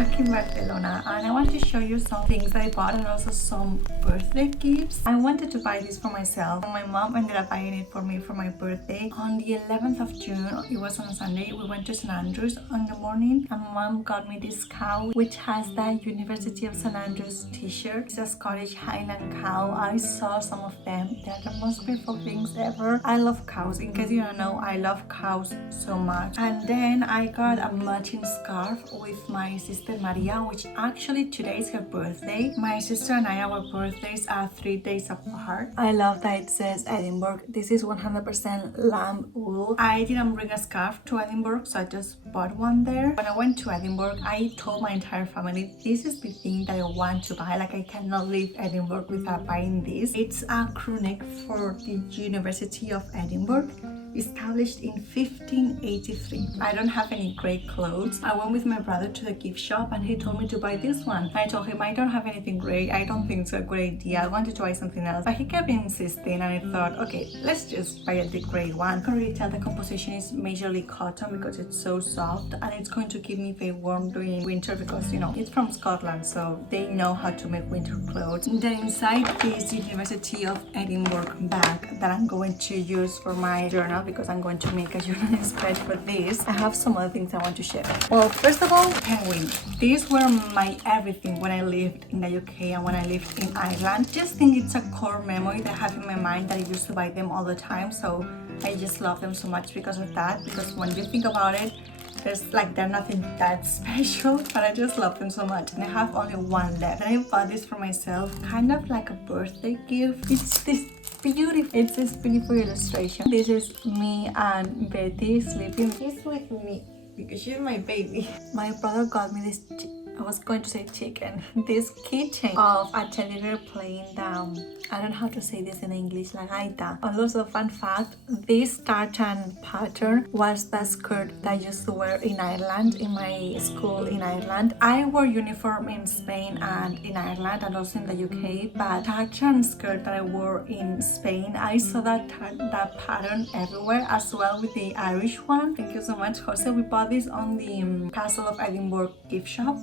back in Barcelona and I want to show you some things that I bought and also some birthday gifts. I wanted to buy this for myself and my mom ended up buying it for me for my birthday. On the 11th of June, it was on a Sunday, we went to St. Andrews in the morning and mom got me this cow which has the University of St. Andrews t-shirt. It's a Scottish Highland cow. I saw some of them. They're the most beautiful things ever. I love cows. In case you don't know, I love cows so much. And then I got a matching scarf with my sister Maria, which actually today is her birthday. My sister and I, our birthdays are 3 days apart. I love that it says Edinburgh. This is 100% lamb wool. I didn't bring a scarf to Edinburgh, so I just bought one there. When I went to Edinburgh, I told my entire family, this is the thing that I want to buy. Like, I cannot leave Edinburgh without buying this. It's a crew neck for the University of Edinburgh, established in 1583. I don't have any great clothes. I went with my brother to the gift shop and he told me to buy this one. I told him I don't have anything great. I don't think it's a great idea. I wanted to buy something else, but he kept insisting and I thought, okay, let's just buy the gray one. I can really tell the composition is majorly cotton because it's so soft and it's going to keep me very warm during winter because, you know, it's from Scotland, so they know how to make winter clothes. Then inside is the University of Edinburgh bag that I'm going to use for my journal because I'm going to make a journaling spread for this. I have some other things I want to share. Well, first of all, penguins. These were my everything when I lived in the UK and when I lived in Ireland. Just think it's a core memory that I have in my mind that I used to buy them all the time. So I just love them so much because of that. Because when you think about it, they're nothing that special, but I just love them so much. And I have only one left. And I bought this for myself, kind of like a birthday gift. It's this beautiful illustration. This is me and Betty sleeping. She's with me because she's my baby. My brother got me this, I was going to say chicken, this keychain of a teddy bear playing I don't know how to say this in English, la gaita. And also, fun fact, this tartan pattern was the skirt that I used to wear in Ireland, in my school in Ireland. I wore uniform in Spain and in Ireland and also in the UK, but tartan skirt that I wore in Spain, I saw that pattern everywhere as well with the Irish one. Thank you so much, Jose. We bought this on the Castle of Edinburgh gift shop.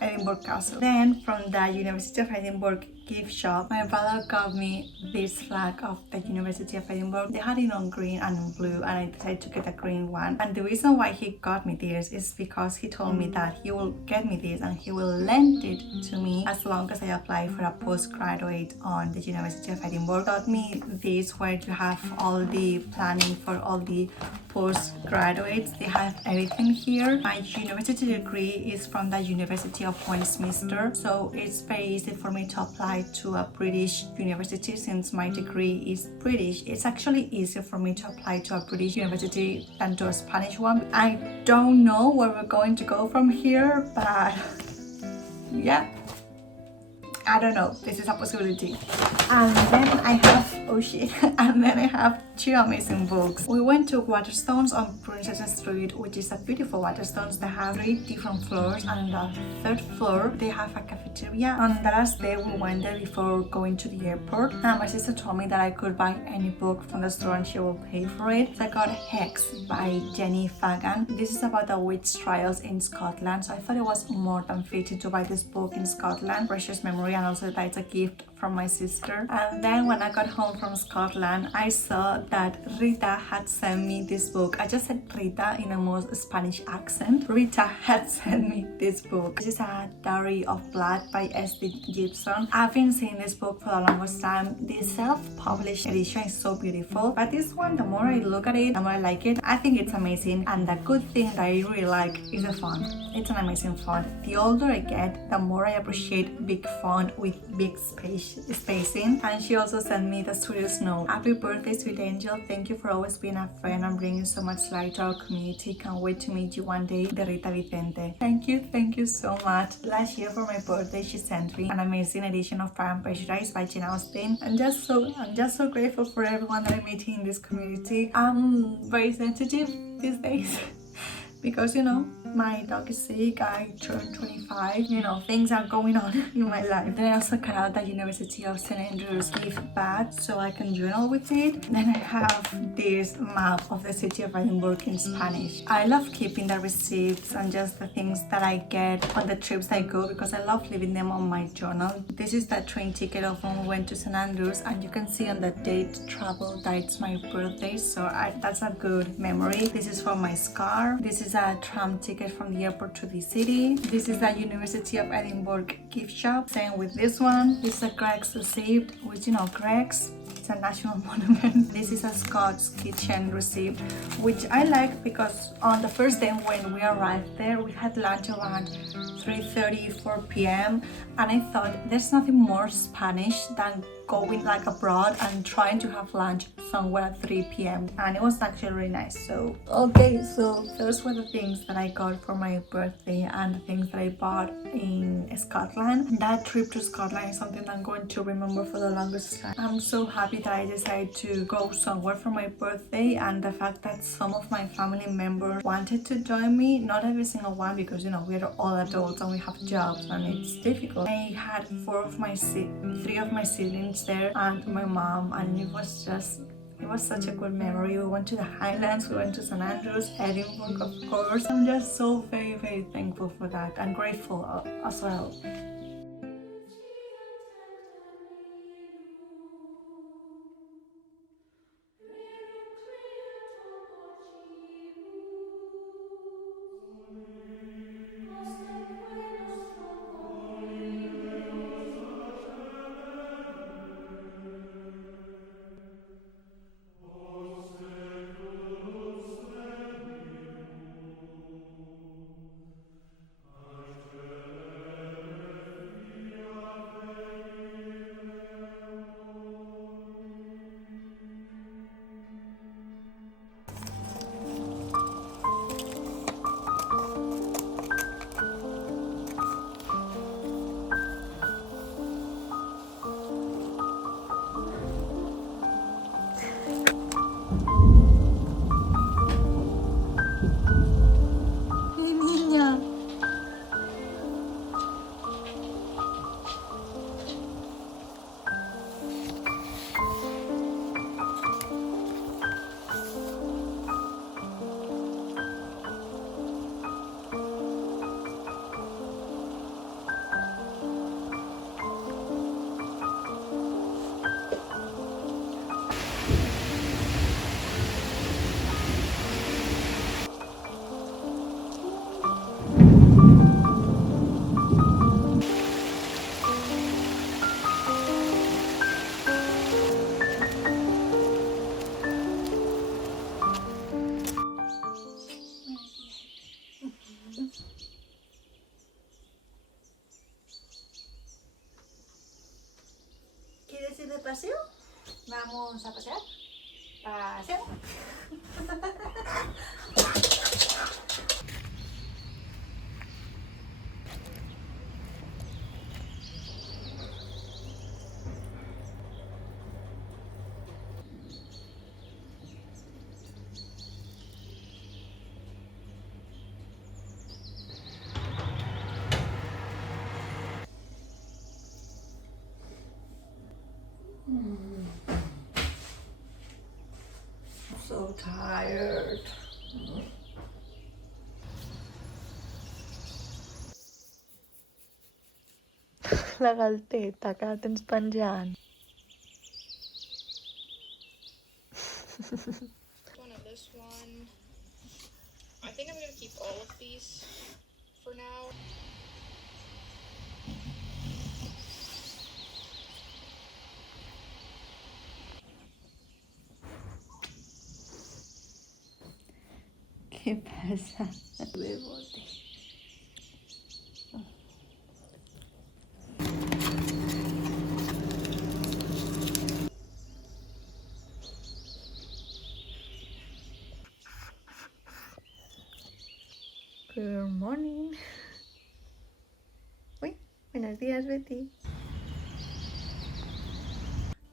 Edinburgh Castle. Then from the University of Edinburgh gift shop, my brother got me this flag of the University of Edinburgh. They had it on green and on blue and I decided to get a green one. And the reason why he got me this is because he told me that he will get me this and he will lend it to me as long as I apply for a postgraduate on the University of Edinburgh. Got me this where you have all the planning for all the postgraduates. They have everything here. My university degree is from the University of Westminster, so it's very easy for me to apply to a British university since my degree is British. It's actually easier for me to apply to a British university than to a Spanish one. I don't know where we're going to go from here, but yeah, I don't know. This is a possibility. And then I have, oh shit, and then I have 2 amazing books. We went to Waterstones on Princess Street, which is a beautiful Waterstones. They have 3 different floors, and on the 3rd floor they have a cafeteria. On the last day we went there before going to the airport, and my sister told me that I could buy any book from the store and she will pay for it. So I got Hex by Jenny Fagan. This is about the witch trials in Scotland, so I thought it was more than fitting to buy this book in Scotland. Precious memory, and also that it's a gift from my sister. And then when I got home from Scotland, I saw that Rita had sent me this book. I just said Rita in a most Spanish accent. Rita had sent me this book. This is a Diary of Blood by Esther Gibson. I've been seeing this book for the longest time. The self-published edition is so beautiful, but this one, the more I look at it, the more I like it. I think it's amazing, and the good thing that I really like is the font. It's an amazing font. The older I get, the more I appreciate big font with big spacing. And she also sent me the sweetest note. Happy birthday, sweet angel. Thank you for always being a friend and bringing so much light to our community. Can't wait to meet you one day, de Rita Vicente. Thank you so much. Last year for my birthday, she sent me an amazing edition of Pride and Prejudice by Jane Austen. I'm just so grateful for everyone that I meet in this community. I'm very sensitive these days. because you know, my dog is sick, I turned 25, you know, things are going on in my life. Then I also cut out the University of St. Andrews gift bag so I can journal with it. Then I have this map of the city of Edinburgh in Spanish. I love keeping the receipts and just the things that I get on the trips I go because I love leaving them on my journal. This is the train ticket of when we went to St. Andrews, and you can see on the date travel that it's my birthday, so that's a good memory. This is for my scar. This is a tram ticket from the airport to the city. This is the University of Edinburgh gift shop. Same with this one. This is a Greg's receipt, which you know, Greg's, it's a national monument. This is a Scots kitchen receipt, which I like because on the first day when we arrived there, we had lunch around 3:30, 4 p.m. and I thought there's nothing more Spanish than going like abroad and trying to have lunch somewhere at 3 p.m. and it was actually really nice. So okay, so those were the things that I got for my birthday and the things that I bought in Scotland. That trip to Scotland is something I'm going to remember for the longest time. I'm so happy that I decided to go somewhere for my birthday, and the fact that some of my family members wanted to join me, not every single one because you know, we're all adults and we have jobs and it's difficult. I had three of my siblings there and my mom, and it was such a good memory. We went to the Highlands, we went to St. Andrews, Edinburgh of course. I'm just so very, very thankful for that and grateful as well. ¿Quieres ir de paseo? Vamos a pasear. Paseo. So tired. La galteta que la tens penjant. One of this one. I think I'm gonna keep all of these for now. ¿Qué pasa? Bebote. Good morning. Uy, buenos días, Betty.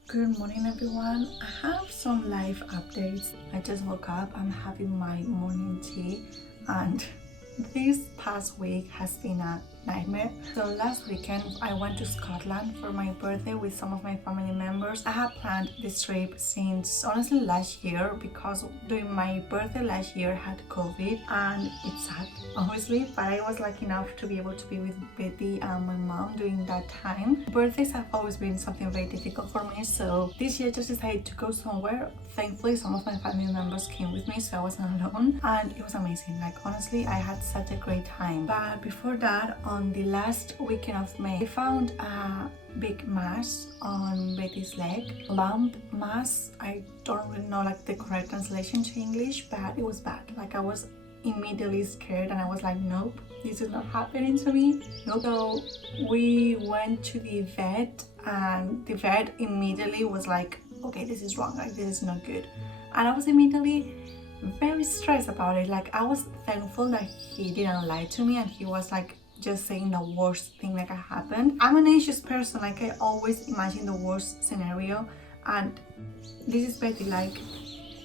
Good morning, everyone. I have some life updates. I just woke up. I'm having my morning tea and this past week has been a nightmare. So last weekend I went to Scotland for my birthday with some of my family members. I had planned this trip since honestly last year, because during my birthday last year I had COVID and it's sad obviously, but I was lucky enough to be able to be with Betty and my mom during that time. Birthdays have always been something very difficult for me, so this year I just decided to go somewhere. Thankfully some of my family members came with me, so I wasn't alone, and it was amazing. Like honestly, I had such a great time. But before that, on the last weekend of May, I found a big mass on Betty's leg. Lump mass. I don't really know like the correct translation to English, but it was bad. Like I was immediately scared and I was like, nope, this is not happening to me. Nope. So we went to the vet and the vet immediately was like, okay, this is wrong, like this is not good. And I was immediately very stressed about it. Like I was thankful that he didn't lie to me and he was like just saying the worst thing that happened. I'm an anxious person, like I always imagine the worst scenario, and this is Betty, like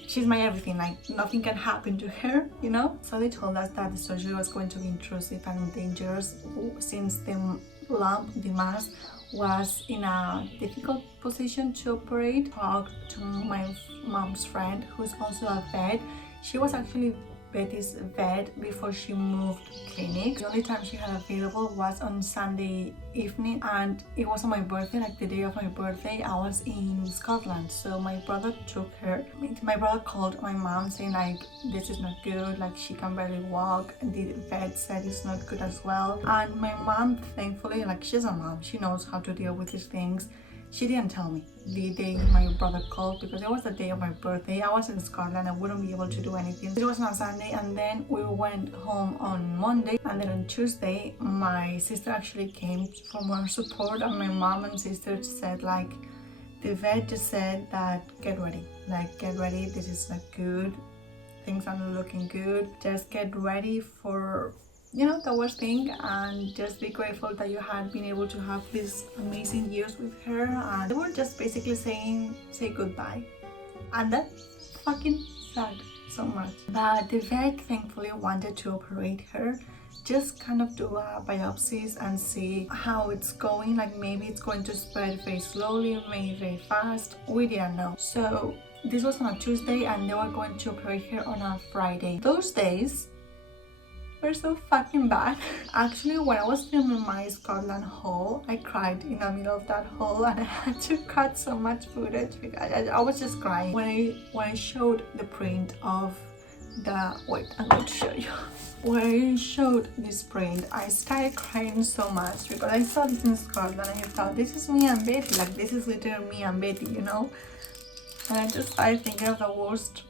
she's my everything, like nothing can happen to her, you know? So they told us that the surgery was going to be intrusive and dangerous since the lump, the mass, was in a difficult position to operate. Talked to my mom's friend who's also a vet. She was actually Betty's vet before she moved clinics. The only time she had available was on Sunday evening, and it was on my birthday, like the day of my birthday. I was in Scotland, so my brother took her. My brother called my mom saying like, this is not good, like she can barely walk. The vet said it's not good as well. And my mom, thankfully, like she's a mom, she knows how to deal with these things. She didn't tell me the day my brother called, because it was the day of my birthday. I was in Scotland, I wouldn't be able to do anything. It was on Sunday, and then we went home on Monday, and then on Tuesday my sister actually came for more support, and my mom and sister said like, the vet just said that get ready, this is not good, things are not looking good, just get ready for, you know, the worst thing, and just be grateful that you had been able to have these amazing years with her. And they were just basically saying say goodbye, and that fucking sad so much. But the vet thankfully wanted to operate her, just kind of do a biopsies and see how it's going, like maybe it's going to spread very slowly, maybe very fast, we didn't know. So this was on a Tuesday and they were going to operate her on a Friday. Those days were so fucking bad. Actually, when I was filming my Scotland haul, I cried in the middle of that haul, and I had to cut so much footage because I was just crying. When I showed the print of the, wait, I'm going to show you. When I showed this print, I started crying so much because I saw this in Scotland and I thought, this is me and Betty, like this is literally me and Betty, you know? And I just started thinking of the worst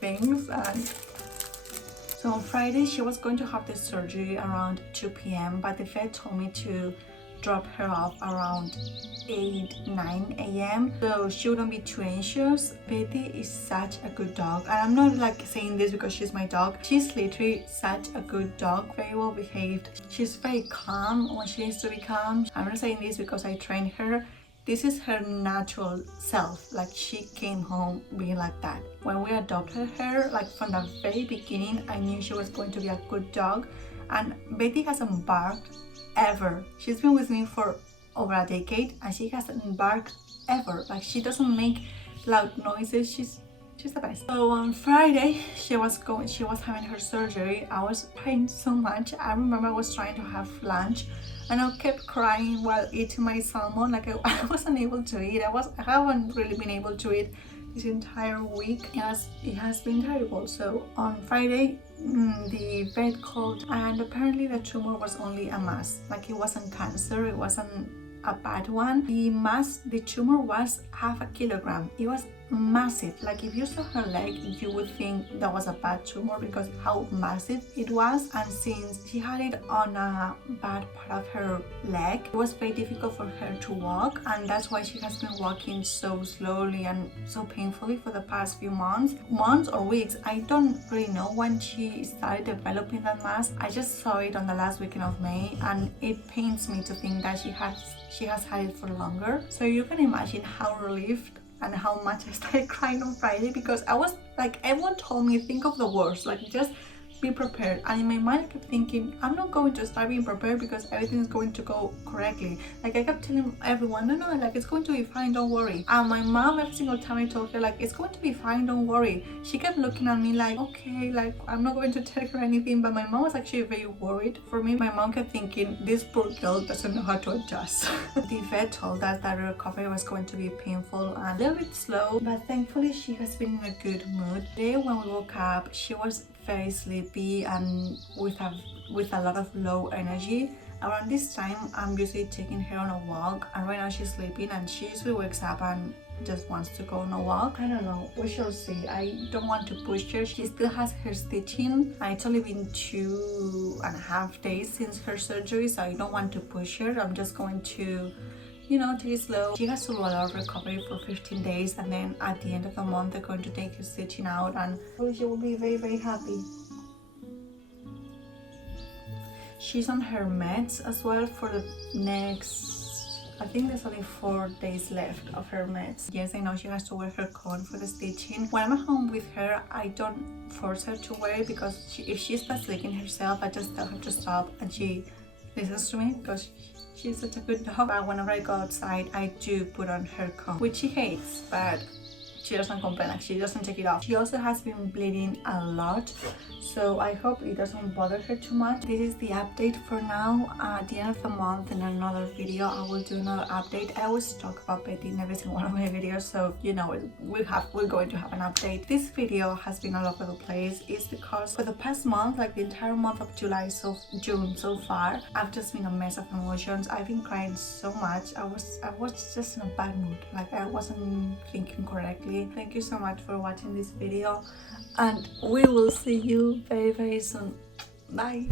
things. And so on Friday, she was going to have the surgery around 2 p.m. but the vet told me to drop her off around 9 a.m. so she wouldn't be too anxious. Betty is such a good dog, and I'm not like saying this because she's my dog. She's literally such a good dog, very well behaved. She's very calm when she needs to be calm. I'm not saying this because I trained her. This is her natural self, like she came home being like that. When we adopted her, like from the very beginning, I knew she was going to be a good dog. And Betty hasn't barked ever. She's been with me for over a decade and she hasn't barked ever. Like she doesn't make loud noises. She's the best. So on Friday, she was having her surgery. I was crying so much. I remember I was trying to have lunch and I kept crying while eating my salmon. Like I wasn't able to eat. I haven't really been able to eat this entire week. It has been terrible. So on Friday, the vet called and apparently the tumor was only a mass. Like it wasn't cancer, it wasn't a bad one. The tumor was 0.5 kilogram. It was massive. Like if you saw her leg, you would think that was a bad tumor because how massive it was. And since she had it on a bad part of her leg, it was very difficult for her to walk, and that's why she has been walking so slowly and so painfully for the past few months or weeks. I don't really know when she started developing that mass. I just saw it on the last weekend of May, and it pains me to think that she has had it for longer. So you can imagine how relieved and how much I started crying on Friday, because I was like, everyone told me think of the worst, like just be prepared. And in my mind I kept thinking, I'm not going to start being prepared because everything is going to go correctly. Like I kept telling everyone, no, like it's going to be fine, don't worry. And my mom, every single time I told her like it's going to be fine, don't worry, she kept looking at me like, okay, like I'm not going to tell her anything. But my mom was actually very worried for me. My mom kept thinking, this poor girl doesn't know how to adjust. The vet told us that her recovery was going to be painful and a little bit slow, but thankfully she has been in a good mood. Today when we woke up, she was very sleepy and with a lot of low energy. Around this time I'm usually taking her on a walk, and right now she's sleeping and she usually wakes up and just wants to go on a walk. I don't know, we shall see. I don't want to push her. She still has her stitching and it's only been 2.5 days since her surgery, so I don't want to push her. I'm just going to, you know, take it slow. She has to do a lot of recovery for 15 days, and then at the end of the month they're going to take her stitching out, and she will be very, very happy. She's on her meds as well for the next, I think there's only 4 days left of her meds. Yes, I know she has to wear her cone for the stitching. When I'm at home with her, I don't force her to wear it because if she starts licking herself, I just tell her to stop and she listens to me because she's such a good dog. But whenever I go outside, I do put on her cone, which she hates, but she doesn't complain, like she doesn't take it off. She also has been bleeding a lot, so I hope it doesn't bother her too much. This is the update for now. At the end of the month in another video I will do another update. I always talk about Betty in every single one of my videos, so you know we're going to have an update. This video has been all over the place. It's because for the past month, like the entire month of June so far, I've just been a mess of emotions. I've been crying so much. I was just in a bad mood, like I wasn't thinking correctly. Thank you so much for watching this video, and we will see you very, very soon. Bye.